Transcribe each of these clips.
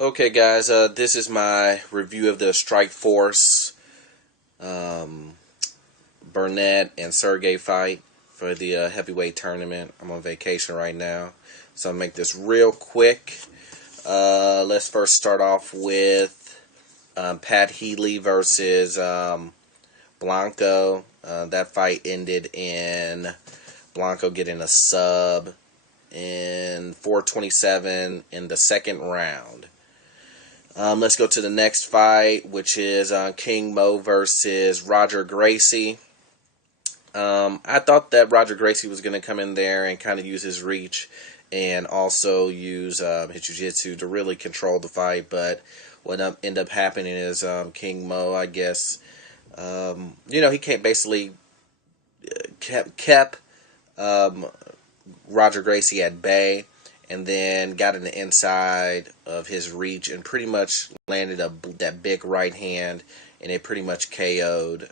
Okay, guys, this is my review of the Strikeforce um, Burnett and Sergey fight for the heavyweight tournament. I'm on vacation right now, so I'll make this real quick. Let's first start off with Pat Healy versus Blanco. That fight ended in Blanco getting a sub in 4:27 in the second round. Let's go to the next fight, which is King Mo versus Roger Gracie. I thought that Roger Gracie was going to come in there and kind of use his reach and also use his jiu-jitsu to really control the fight, but what ended up happening is King Mo, I guess, he can't basically kept um, Roger Gracie at bay, and then got in the inside of his reach and pretty much landed that big right hand, and it pretty much KO'd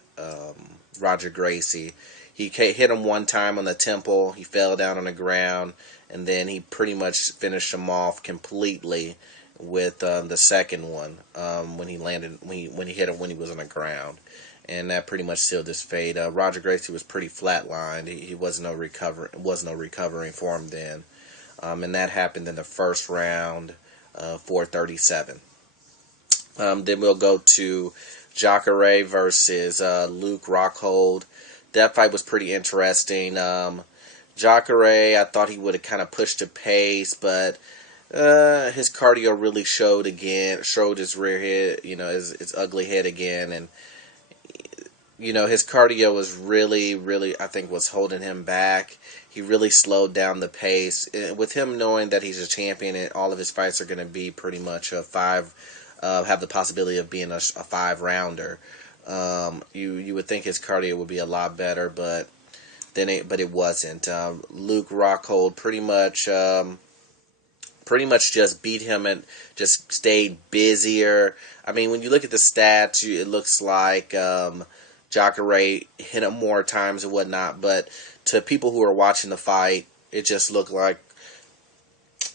Roger Gracie. He hit him one time on the temple. He fell down on the ground, and then he pretty much finished him off completely with the second one when he landed when he hit him when he was on the ground. And that pretty much sealed his fate. Roger Gracie was pretty flatlined. He wasn't no recovering for him then, and that happened in the first round, 4:37. Then we'll go to Jacare versus Luke Rockhold. That fight was pretty interesting. Jacare, I thought he would have kind of pushed the pace, but his cardio really showed his rear head, his ugly head again, and his cardio was really, I think, was holding him back. He really slowed down the pace. With him knowing that he's a champion and all of his fights are going to be pretty much have the possibility of being a 5-rounder. You would think his cardio would be a lot better, but it wasn't. Luke Rockhold pretty much just beat him and just stayed busier. I mean, when you look at the stats, it looks like Jacare hit him more times and whatnot, but to people who are watching the fight, it just looked like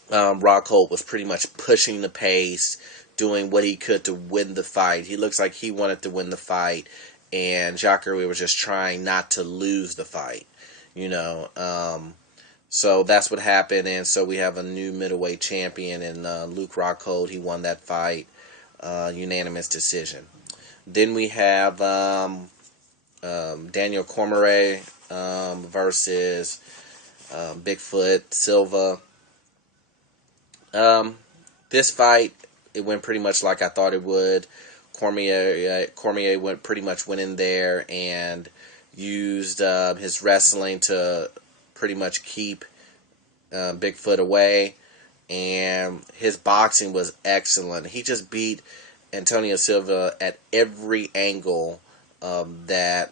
Rockhold was pretty much pushing the pace, doing what he could to win the fight. He looks like he wanted to win the fight, and Jacare was just trying not to lose the fight, So that's what happened, and so we have a new middleweight champion in Luke Rockhold. He won that fight, unanimous decision. Then we have Daniel Cormier versus Bigfoot Silva. This fight, it went pretty much like I thought it would. Cormier went in there and used his wrestling to pretty much keep Bigfoot away, and his boxing was excellent. He just beat Antonio Silva at every angle that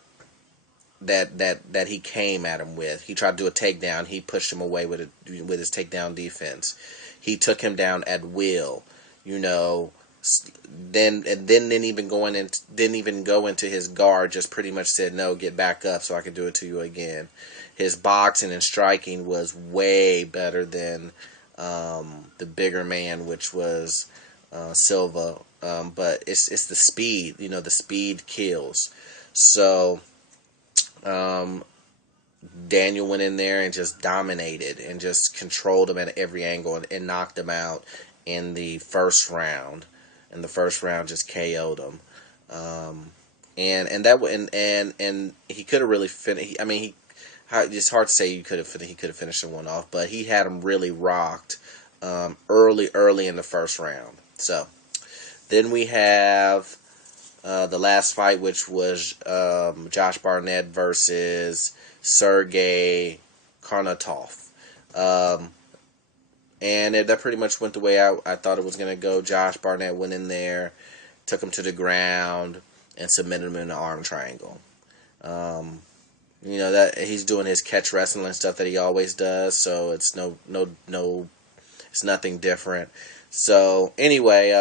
he came at him with. He tried to do a takedown. He pushed him away with his takedown defense. He took him down at will. Didn't even go into his guard. Just pretty much said, "No, get back up, so I can do it to you again." His boxing and striking was way better than the bigger man, which was Silva. But it's the speed. The speed kills. So Daniel went in there and just dominated and just controlled him at every angle and knocked him out in the first round. In the first round, just KO'd him. And he could have really finished. I mean, it's hard to say he could have finished the one off, but he had him really rocked early in the first round. So then we have the last fight, which was Josh Barnett versus Sergey Karnatov. And that pretty much went the way I thought it was going to go. Josh Barnett went in there, took him to the ground, and submitted him in the arm triangle. That he's doing his catch wrestling stuff that he always does, so it's it's nothing different. So anyway,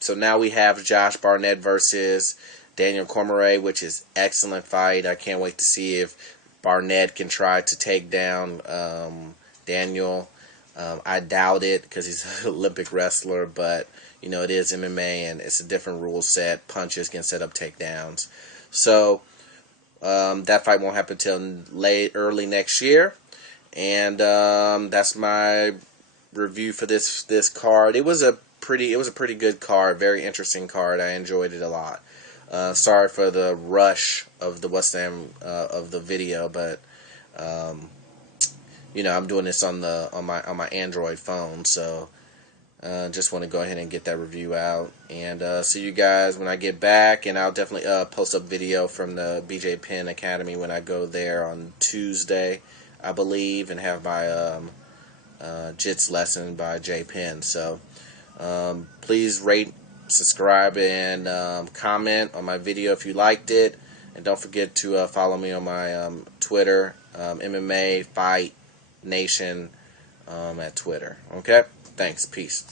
so now we have Josh Barnett versus Daniel Cormier, which is excellent fight. I can't wait to see if Barnett can try to take down Daniel. I doubt it because he's an Olympic wrestler, but you know, it is MMA and it's a different rule set. Punches can set up takedowns. So that fight won't happen till early next year. And that's my review for this card. It was a pretty good card, very interesting card. I enjoyed it a lot. Sorry for the rush of the of the video, but you know, I'm doing this on my Android phone, so just want to go ahead and get that review out. And see you guys when I get back, and I'll definitely post a video from the BJ Penn Academy when I go there on Tuesday, I believe, and have my Jits lesson by Jay Penn. So please rate, subscribe, and comment on my video if you liked it. And don't forget to follow me on my Twitter, MMA Fight Nation at Twitter. Okay? Thanks. Peace.